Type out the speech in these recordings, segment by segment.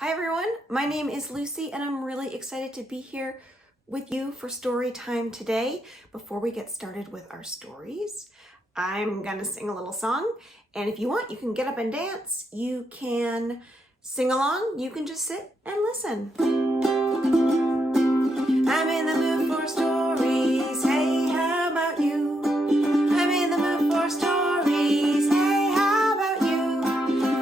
Hi everyone, my name is Lucy and I'm really excited to be here with you for story time today. Before we get started with our stories, I'm gonna sing a little song, and if you want, you can get up and dance. You can sing along, you can just sit and listen. I'm in the mood for stories, hey, how about you? I'm in the mood for stories, hey, how about you?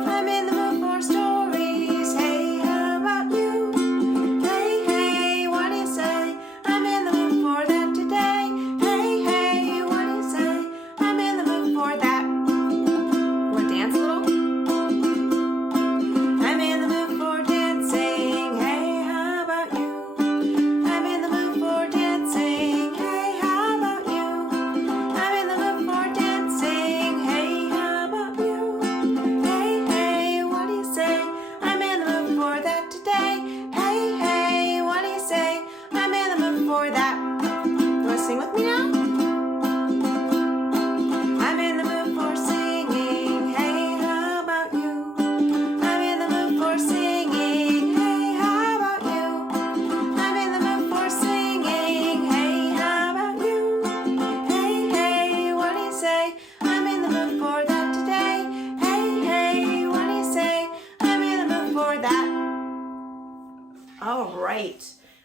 I'm in the mood for stories, hey, how about you? Hey, hey, what do you say? I'm in the mood for that today. Hey, hey, what do you say? I'm in the mood for that. Want to dance a little? I'm in the mood for dancing, hey, how about you? I'm in the mood for dancing, hey, how about you? I'm in the mood for dancing, hey, how about you? Hey, hey, what do you say? I'm in the mood for that today. Hey, hey, what do you say? I'm in the mood for that. You want to sing with me now? I'm in the mood for singing, hey, how about you? I'm in the mood for singing, hey, how about you? I'm in the mood for singing, hey, how about you? Hey, hey, what do you say? I'm in the mood for that today. Hey, hey, what do you say? I'm in the mood for that. All right.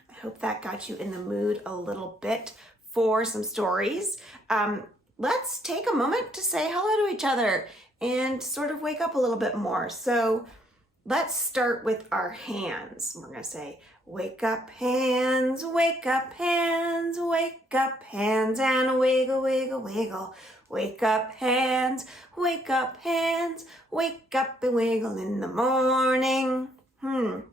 I hope that got you in the mood a little bit for some stories. Let's take a moment to say hello to each other and sort of wake up a little bit more. So let's start with our hands. We're going to say, wake up hands, wake up hands, wake up hands, and wiggle, wiggle, wiggle. Wake up hands, wake up hands, wake up and wiggle in the morning. You want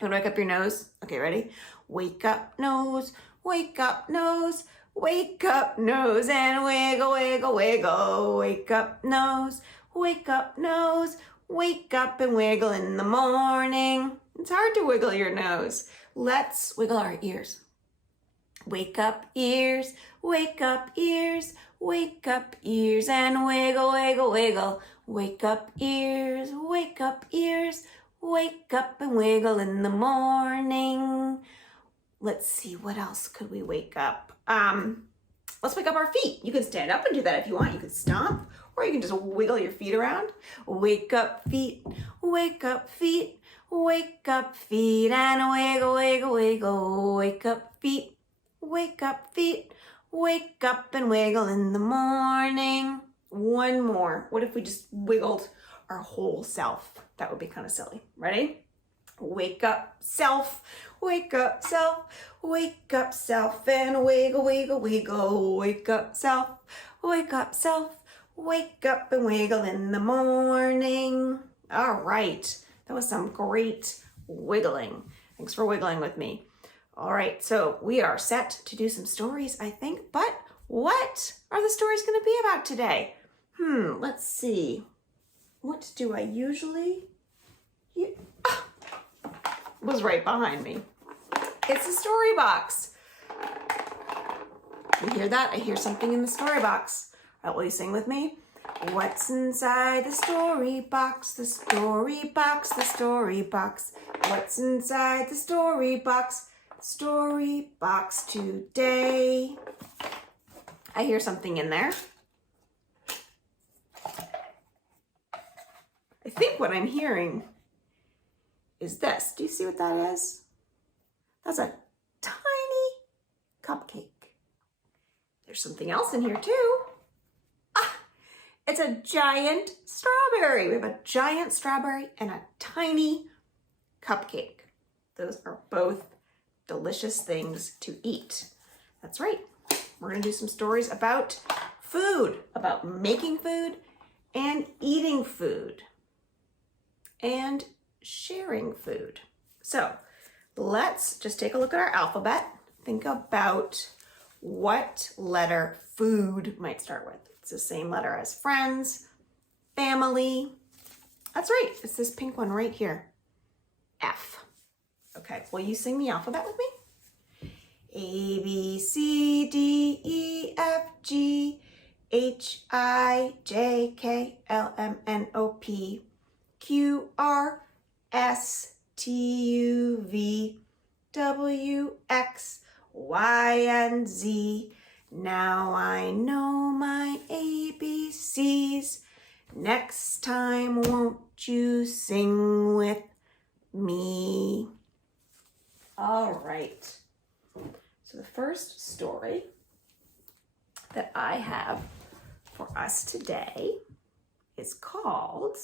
to wake up your nose? Okay, ready? Wake up nose, wake up nose, wake up nose, and wiggle, wiggle, wiggle. Wake up nose, wake up nose, wake up and wiggle in the morning. It's hard to wiggle your nose. Let's wiggle our ears. Wake up ears, wake up ears, wake up ears, and wiggle, wiggle, wiggle. Wake up ears, wake up ears, wake up and wiggle in the morning. Let's see, what else could we wake up? Let's wake up our feet. You can stand up and do that if you want. You can stomp, or you can just wiggle your feet around. Wake up feet, wake up feet, wake up feet, and wiggle, wiggle, wiggle. Wake up feet, wake up feet, wake up and wiggle in the morning. One more. What if we just wiggled our whole self? That would be kind of silly. Ready? Wake up self, wake up self, wake up self, and wiggle, wiggle, wiggle. Wake up self, wake up self, wake up and wiggle in the morning. All right, that was some great wiggling. Thanks for wiggling with me. All right, so we are set to do some stories, I think, but what are the stories going to be about today? Let's see. What do I usually... was right behind me. It's a story box. You hear that? I hear something in the story box. Will you sing with me? What's inside the story box? The story box, the story box. What's inside the story box? Story box today. I hear something in there. I think what I'm hearing is this. Do you see what that is? That's a tiny cupcake. There's something else in here too. It's a giant strawberry. We have a giant strawberry and a tiny cupcake. Those are both delicious things to eat. That's right. We're gonna do some stories about food, about making food and eating food and sharing food. So let's just take a look at our alphabet. Think about what letter food might start with. It's the same letter as friends, family. That's right, it's this pink one right here, F. Okay, will you sing the alphabet with me? A, B, C, D, E, F, G, H, I, J, K, L, M, N, O, P, Q, R, S, T, U, V, W, X, Y, and Z. Now I know my ABCs. Next time, won't you sing with me? All right. So the first story that I have for us today is called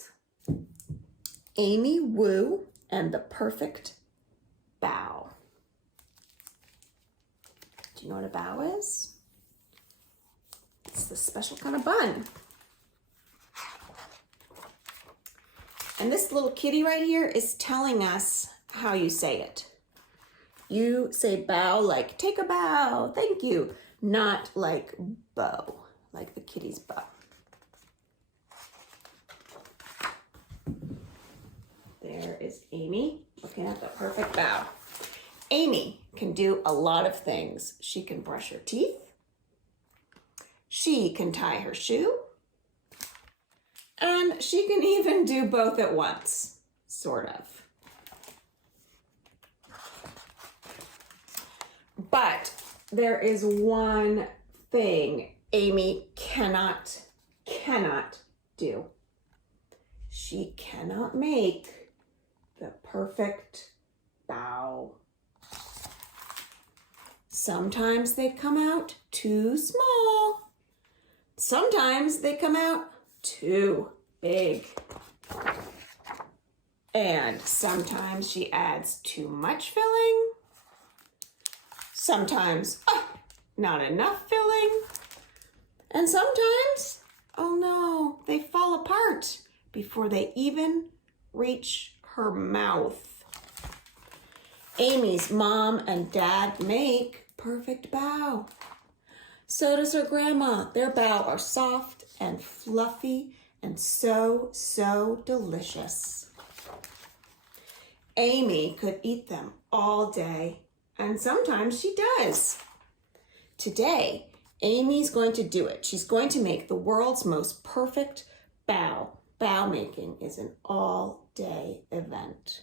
Amy Wu and the Perfect Bow. Do you know what a bow is? It's the special kind of bun. And this little kitty right here is telling us how you say it. You say bow like take a bow, thank you, not like bow, like the kitty's bow. There is Amy looking at the perfect bow. Amy can do a lot of things. She can brush her teeth. She can tie her shoe. And she can even do both at once, sort of. But there is one thing Amy cannot do. She cannot make the perfect bow. Sometimes they come out too small. Sometimes they come out too big. And sometimes she adds too much filling. Sometimes, not enough filling. And sometimes, oh no, they fall apart before they even reach her mouth. Amy's mom and dad make perfect bow. So does her grandma. Their bow are soft and fluffy and so delicious. Amy could eat them all day, and sometimes she does. Today, Amy's going to do it. She's going to make the world's most perfect bow. Bow making is an all-day event.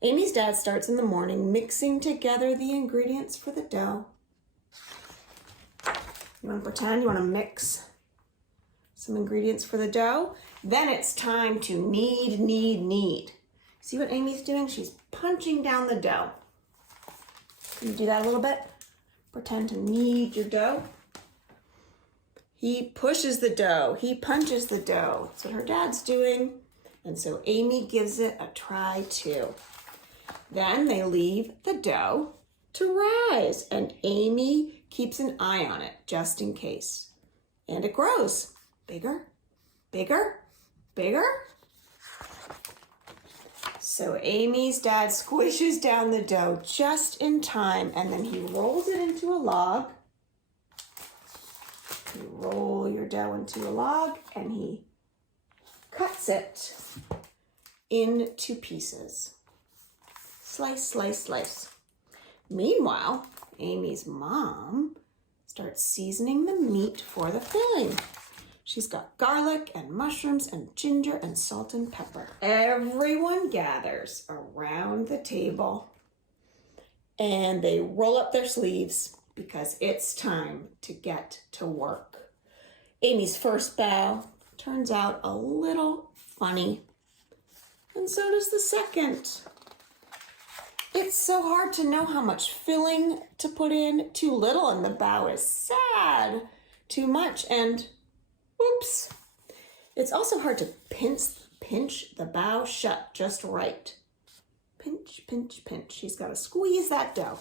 Amy's dad starts in the morning mixing together the ingredients for the dough. You want to pretend you want to mix some ingredients for the dough? Then it's time to knead. See what Amy's doing? She's punching down the dough. Can you do that a little bit? Pretend to knead your dough. He pushes the dough. He punches the dough. That's what her dad's doing. And so Amy gives it a try too. Then they leave the dough to rise, and Amy keeps an eye on it just in case. And it grows bigger, bigger, bigger. So Amy's dad squishes down the dough just in time, and then he rolls it into a log. You roll your dough into a log, and he cuts it into pieces. Slice, slice, slice. Meanwhile, Amy's mom starts seasoning the meat for the filling. She's got garlic and mushrooms and ginger and salt and pepper. Everyone gathers around the table and they roll up their sleeves because it's time to get to work. Amy's first bow turns out a little funny, and so does the second. It's so hard to know how much filling to put in. Too little and the bow is sad. Too much and whoops. It's also hard to pinch the bow shut just right. Pinch, pinch, pinch. She's got to squeeze that dough.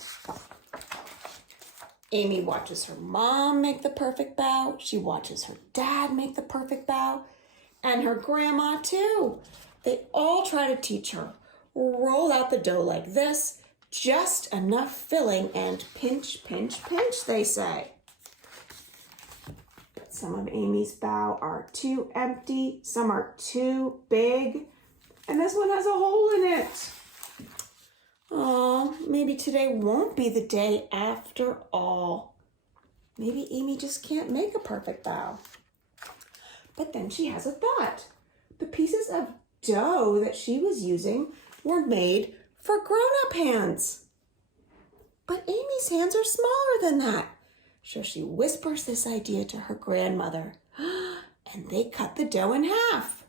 Amy watches her mom make the perfect bow. She watches her dad make the perfect bow. And her grandma too. They all try to teach her. Roll out the dough like this, just enough filling, and pinch, pinch, pinch, they say. But some of Amy's bow are too empty, some are too big, and this one has a hole in it. Oh, maybe today won't be the day after all. Maybe Amy just can't make a perfect bow. But then she has a thought. The pieces of dough that she was using were made for grown-up hands. But Amy's hands are smaller than that. So she whispers this idea to her grandmother, and they cut the dough in half.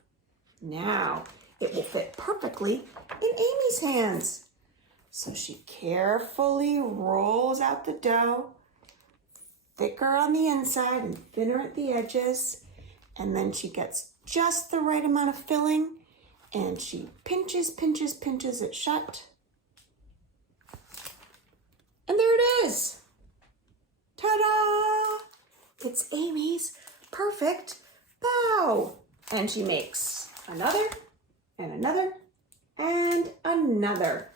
Now it will fit perfectly in Amy's hands. So she carefully rolls out the dough, thicker on the inside and thinner at the edges, and then she gets just the right amount of filling, and she pinches it shut. And there it is. Ta-da! It's Amy's perfect bow. And she makes another and another and another.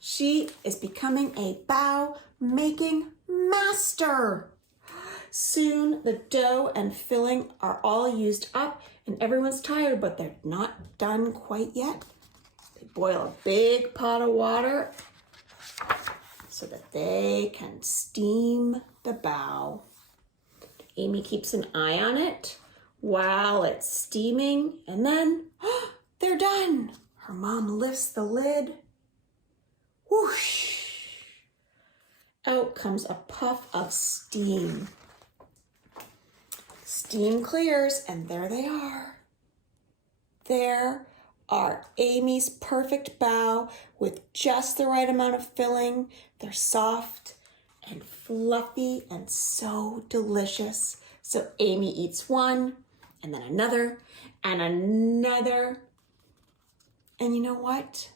She is becoming a bow making master. Soon the dough and filling are all used up and everyone's tired, but they're not done quite yet. They boil a big pot of water so that they can steam the bow. Amy keeps an eye on it while it's steaming, and then they're done. Her mom lifts the lid. Whoosh! Out comes a puff of steam. Steam clears, and there they are. There are Amy's perfect bow with just the right amount of filling. They're soft and fluffy and so delicious. So Amy eats one, and then another, and another. And you know what?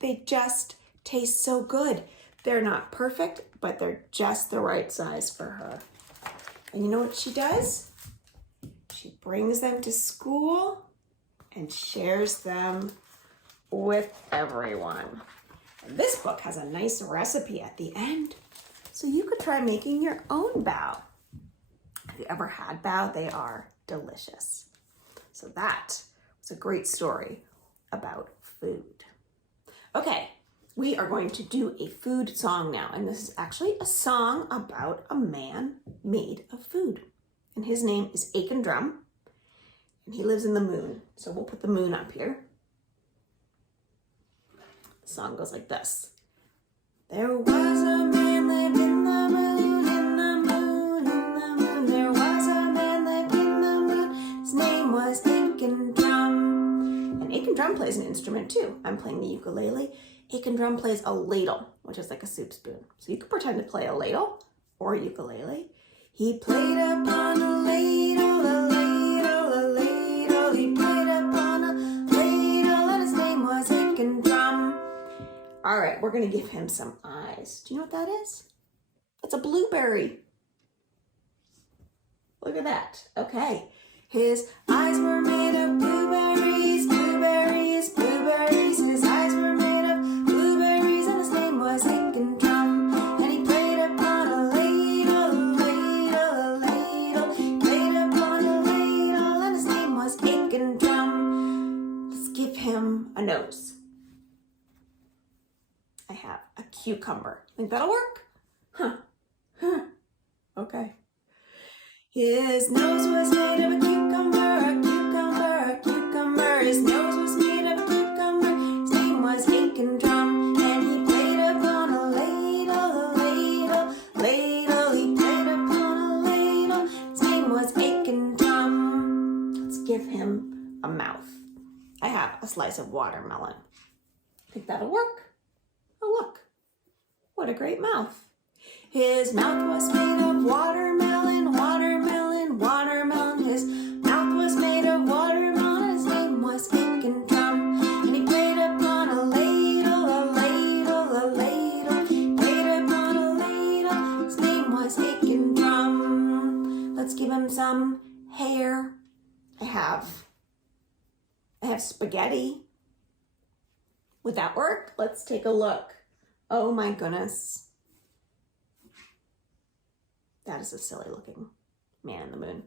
They just taste so good. They're not perfect, but they're just the right size for her. And you know what she does? She brings them to school and shares them with everyone. And this book has a nice recipe at the end, so you could try making your own bao. Have you ever had bao? They are delicious. So that was a great story about food. Okay, we are going to do a food song now, and this is actually a song about a man made of food. And his name is Aiken Drum, and he lives in the moon. So we'll put the moon up here. The song goes like this. There was a man lived in the moon, in the moon, in the moon. There was a man lived in the moon. His name was Aiken Drum. And Aiken Drum plays an instrument too. I'm playing the ukulele. Aiken Drum plays a ladle, which is like a soup spoon. So you could pretend to play a ladle or a ukulele. He played upon a ladle, a ladle, a ladle. He played upon a ladle, and his name was Aiken Drum. All right, we're gonna give him some eyes. Do you know what that is? It's a blueberry. Look at that. Okay. His eyes were made of blueberries, blueberries, blueberries. His eyes were made of blueberries, and his name was Aiken Drum. And he played upon a ladle, a ladle, a ladle. He played upon a ladle, and his name was Aiken Drum. Let's give him a nose. I have a cucumber. Think that'll work? Huh. Okay. His nose was made of a cucumber, a cucumber, a cucumber. His nose was made of a cucumber. His name was Aiken Drum. And he played upon a ladle, a ladle, ladle. He played upon a ladle. His name was Aiken Drum. Let's give him a mouth. I have a slice of watermelon. Think that'll work? Oh, look. What a great mouth. His mouth was made of watermelon, watermelon, watermelon. His mouth was made of watermelon. His name was Aiken Drum. And he played upon a ladle, a ladle, a ladle. He played upon a ladle. His name was Aiken Drum. Let's give him some hair. I have spaghetti. Would that work? Let's take a look. Oh my goodness. That is a silly looking man in the moon.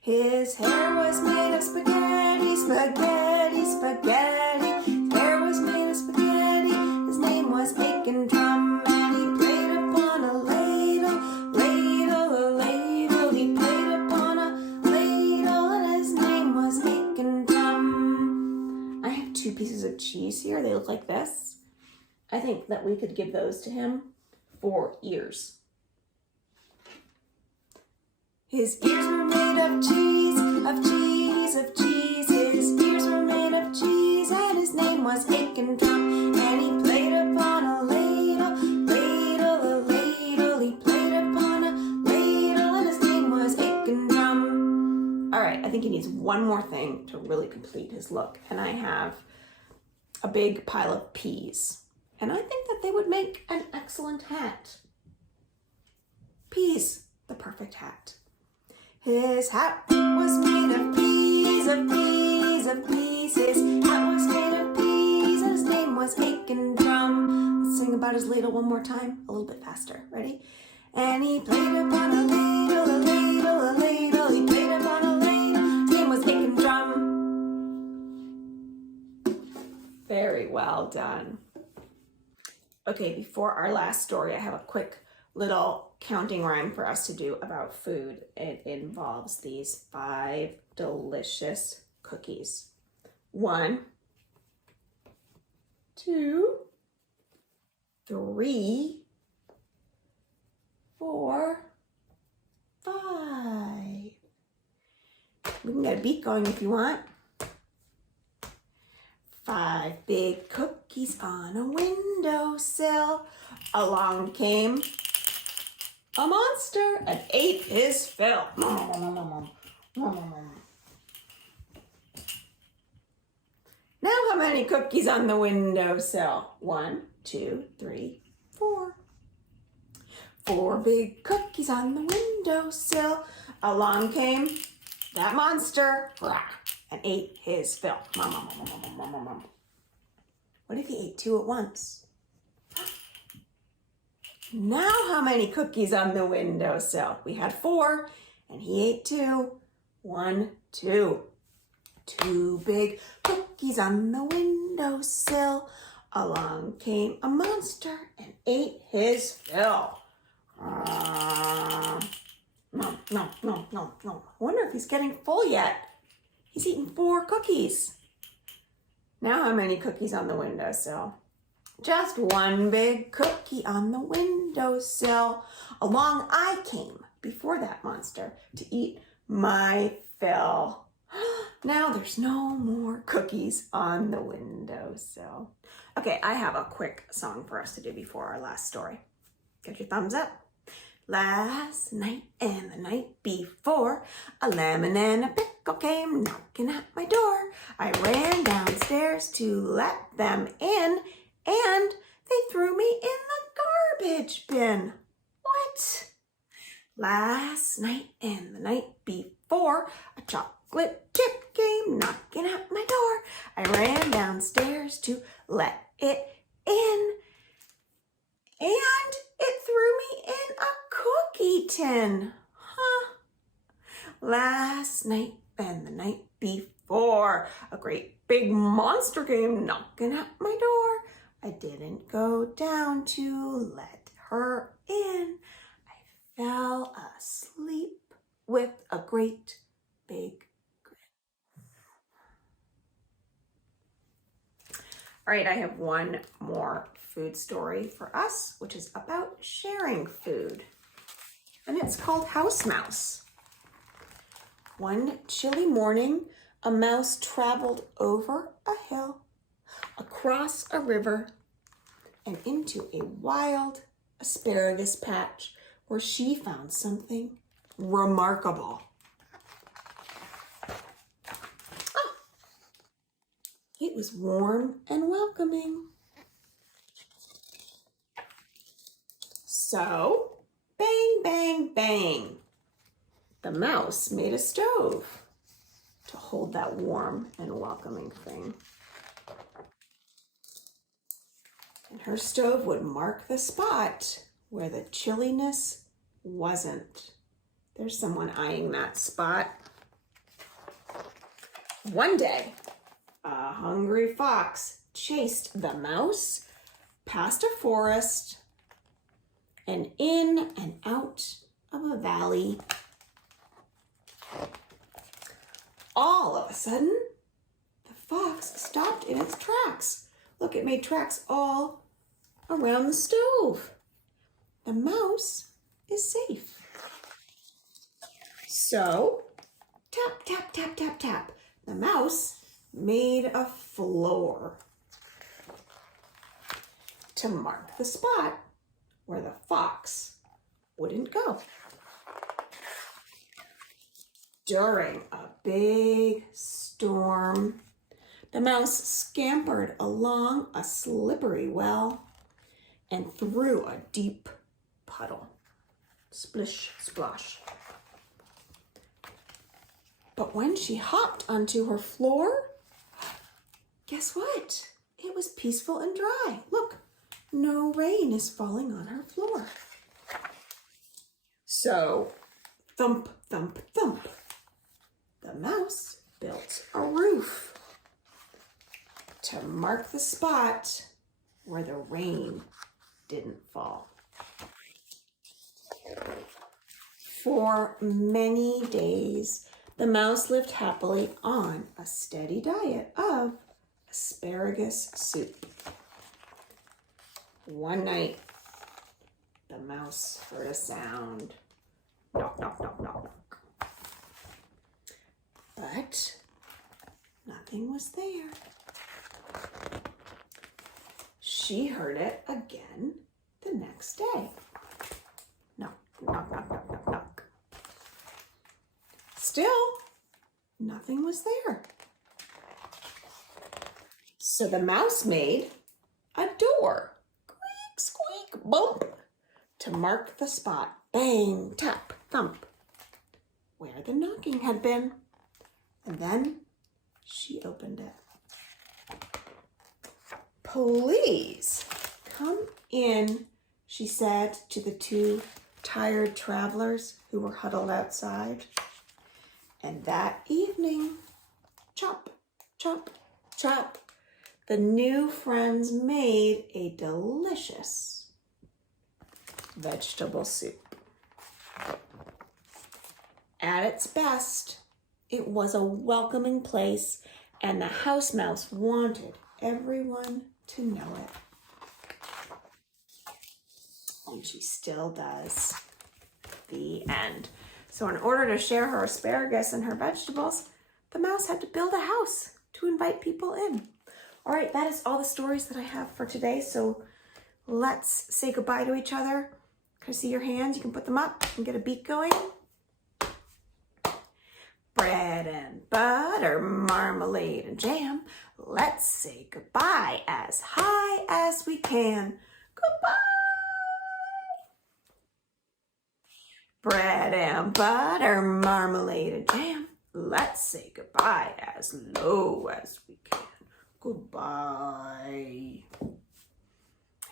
His hair was made of spaghetti, spaghetti, spaghetti. His hair was made of spaghetti. His name was Aiken Drum. And he played upon a ladle, ladle, a ladle. He played upon a ladle, and his name was Aiken Drum. I have two pieces of of cheese here. They look like this. I think that we could give those to him for ears. His ears were made of cheese, of cheese, of cheese. His ears were made of cheese, and his name was Aiken Drum. And he played upon a ladle, ladle, a ladle. He played upon a ladle, and his name was Aiken Drum. All right, I think he needs one more thing to really complete his look. And I have a big pile of peas. And I think that they would make an excellent hat. Peas, the perfect hat. His hat was made of peas, of peas, of peas. His hat was made of peas, and his name was Aiken Drum. Let's sing about his ladle one more time, a little bit faster. Ready? And he played upon a ladle, a ladle, a ladle. He played upon a ladle. His name was Aiken Drum. Very well done. Okay, before our last story, I have a quick little counting rhyme for us to do about food. It involves these 5 delicious cookies. 1, 2, 3, 4, 5. We can get a beat going if you want. 5 big cookies on a windowsill. Along came a monster and ate his fill. Now how many cookies on the windowsill? 1, 2, 3, 4. 4 big cookies on the windowsill. Along came that monster and ate his fill. What if he ate 2 at once? Now how many cookies on the windowsill? We had 4 and he ate 2. 1, 2. 2 big cookies on the windowsill. Along came a monster and ate his fill. No. I wonder if he's getting full yet. He's eaten 4 cookies. Now how many cookies on the windowsill? Just 1 big cookie on the windowsill. Along I came before that monster to eat my fill. Now there's no more cookies on the windowsill. Okay, I have a quick song for us to do before our last story. Get your thumbs up. Last night and the night before, a lemon and a pickle came knocking at my door. I ran downstairs to let them in, and they threw me in the garbage bin. What? Last night and the night before, a chocolate chip came knocking at my door. I ran downstairs to let it in, and it threw me in a cookie tin. Last night and the night before, a great big monster came knocking at my door. I didn't go down to let her in. I fell asleep with a great big grin. All right, I have one more food story for us, which is about sharing food. And it's called House Mouse. One chilly morning, a mouse traveled over a hill, across a river, and into a wild asparagus patch where she found something remarkable. Oh, it was warm and welcoming. So, bang, bang, bang, the mouse made a stove to hold that warm and welcoming thing. And her stove would mark the spot where the chilliness wasn't. There's someone eyeing that spot. One day, a hungry fox chased the mouse past a forest and in and out of a valley. All of a sudden, the fox stopped in its tracks. Look, it made tracks all around the stove. The mouse is safe. So, tap, tap, tap, tap, tap. The mouse made a floor to mark the spot where the fox wouldn't go. During a big storm, the mouse scampered along a slippery well and through a deep puddle. Splish, splosh. But when she hopped onto her floor, guess what? It was peaceful and dry. Look, no rain is falling on her floor. So, thump, thump, thump, the mouse built a roof to mark the spot where the rain didn't fall. For many days, the mouse lived happily on a steady diet of asparagus soup. One night, the mouse heard a sound. Knock, knock, knock, knock, knock. But nothing was there. She heard it again the next day. Knock, knock, knock, knock, knock, knock. Still, nothing was there. So the mouse made a door. Squeak, squeak, bump, to mark the spot. Bang, tap, thump, where the knocking had been. And then she opened it. Please come in, she said to the two tired travelers who were huddled outside. And that evening, chop, chop, chop, the new friends made a delicious vegetable soup. At its best, it was a welcoming place, and the house mouse wanted everyone to know it. And she still does. The end. So in order to share her asparagus and her vegetables, the mouse had to build a house to invite people in. All right, that is all the stories that I have for today. So let's say goodbye to each other. Can I see your hands? You can put them up and get a beat going. Bread and butter, marmalade and jam. Let's say goodbye as high as we can. Goodbye. Bread and butter, marmalade and jam. Let's say goodbye as low as we can. Goodbye.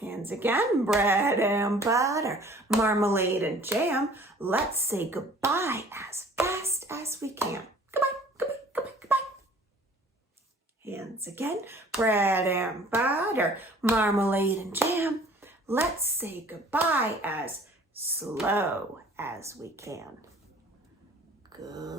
Hands again. Bread and butter, marmalade and jam. Let's say goodbye as fast as we can. Goodbye, goodbye, goodbye, goodbye. Hands again. Bread and butter, marmalade and jam. Let's say goodbye as slow as we can. Goodbye.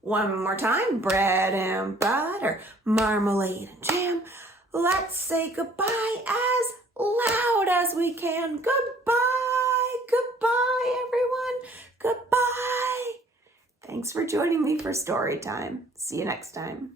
One more time. Bread and butter, marmalade and jam. Let's say goodbye as loud as we can. Goodbye. Goodbye, everyone. Goodbye. Thanks for joining me for story time. See you next time.